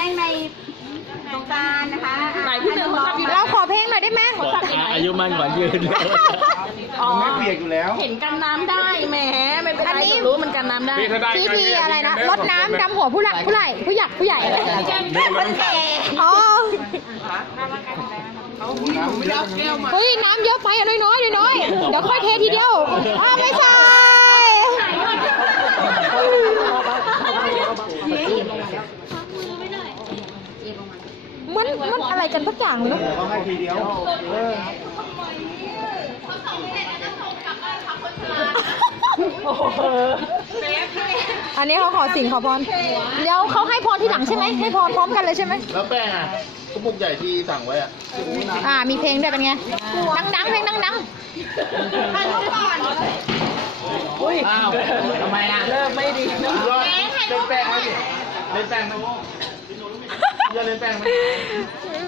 นงในงานะคะหมายถึงเราขอเพลงหน่อยได้ไหมอายุมันกว่ายืนไม่เปียกอยู่แล้ว เห็นกันน้ำได้แหมไม่เป็นไรอันนี้รู้มันกันน้ำได้ที่พีอะไรนะรดน้ำกำหัวผู้หลักผู้ใหญ่ผู้ใหญ่ผู้ใหญ่คนแก่อ๋อเฮ้ยน้ำเยอะไปอ่ะน้อยๆน้อย เดี๋ยวค่อยเททีเดียวเันทุกอย่างเลยเนาะอันนี้เขาขอสิ่งขอพร เดี๋ยวเขาให้พรที่หลังใช่ไหม ให้พรพร้อมกันเลยใช่ไหม แล้วแป้งอ่ะกระปุกใหญ่ที่สั่งไว้อ่ะอ่า มีเพลงด้วยเป็นไงนั่งๆเพลงนั่งๆทันก่อนอ้าทำไมอ่ะเลิกไม่ดีเล่นแป้งเล่นแป้งนะโมเล่นแป้งไหม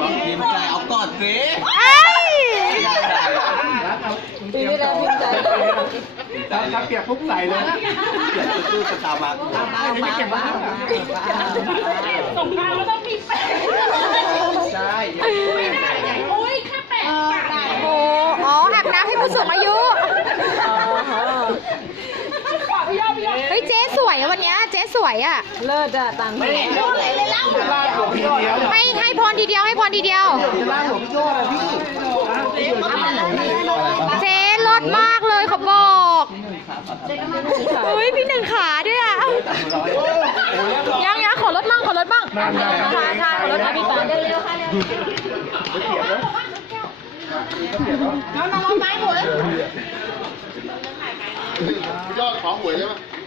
บางทีมใจเอากอดสิจับจับเกียบพุ่งใส่เลยเกียบตู้กระตามาตามาไม่เก็บบ้างส่งมาแล้วต้องมีแปะใช่ไม่ได้ใหญ่โอ้ยแค่แปะโอ้โหอ๋อหักน้ำให้ผู้สูงอายุเจ๊สวยวันนี้เจ๊สวยอ่ะเลิศอ่ะตังไม่เห็ให้ให้พรทีเดียวให้พรทีเดียวเจ๊รอดมากเลย ขอบอกเฮ้ยพี่หนึ่งขาด้วยอ่ะยังยังขอรถบ้างขอรถบ้างขาขาขอรถบ้าพี่ปังเน้องน้องไม้หวยยอดของหวยใช่ไหม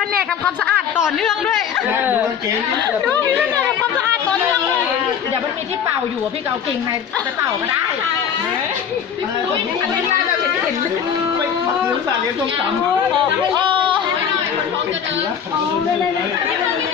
ีแผนกทำความสะอาดต่อเนื่องด้วยดูมีแผนกทำความสะอาดต่อเนื่องเลยเดี๋ยวมันมีที่เป่าอยู่พี่เอากิ่งในจะเป่าก็ได้ไม่ได้ยอะไรนะเราเห็นเห็นไปปุ้ยสาเลี้ยงตรงสามโอ้ยหน่อยคนท้องจะเดินโอ้ยเลยเลยเลย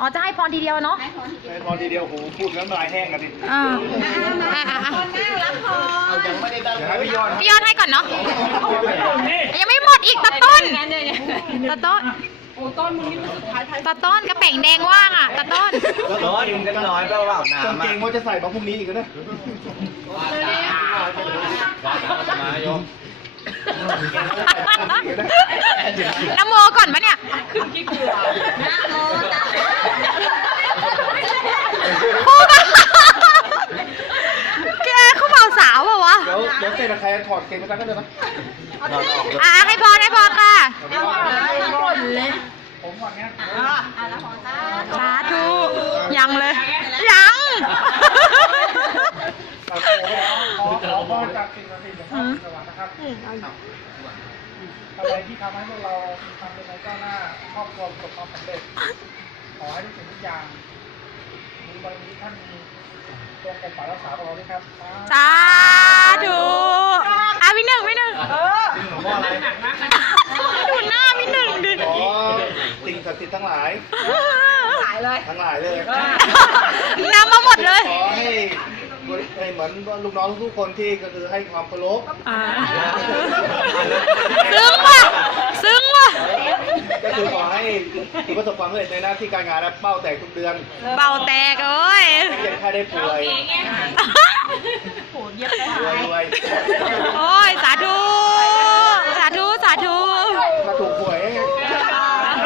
อ๋อจะให้พรทีเดียวเนาะให้พรทีเดียวโหพูดแล้วลายแห้งกันดิอ่อ่าคนแรกรับพรพี่ยอดให้ก่อนเนาะยังไม่หมดอีกตะต้นตะต้นโอ้ต้นมึงนี่มันสุดท้ายตะต้นกระแป่งแดงว่างอ่ะตะต้นตะต้นกันน้อยเปล่าเปาน้ำจริงว่า จะใส่บ้าพรุ่งนี้อีกแล้วเนะน้ำโมก่อนไหมเนี่ยขึ้นกี่ขวดน้ำโมตาจนะใครถอดเกงปะก็ได้ไหมอดออกอ่าให้พอให้พอค่ะเอหมดเลย ผมหมดเนี้ยอ่าแล้วพอาตายังเลยยังขอขอบจากสิ่งศักดิ์สิทธิ์นะครับสวัสดีครับอะไรที่ทำให้พวกเราทำเป็นไรก้าวหน้าครอบครัวประสบความสำเร็จขอให้ทุกสิ่งทุกอย่างในวันนี้ท่านมีตัวแก่ปงเรายับสาธุดูอ่ะพี่หนึ่งพี่หนึ่งดูหน้าพี่หนึ่งดิสิ่งศักดิ์สิทธิ์ทั้งหลายหายเลย ทั้งหลายเลยน้ำมาหมดเลยให้เหมือนลูกน้องทุกคนที่ก็คือให้ความเคารพซึ้งว่ะซึ้งว่ะก็คือขอให้ประสบความสำเร็จในหน้าที่การงานและเป้าแตกทุกเดือน เป้าแตกเลยเจ็บไข้ได้ป่วย ủa của Diệp Hải. Ôi, giả thu.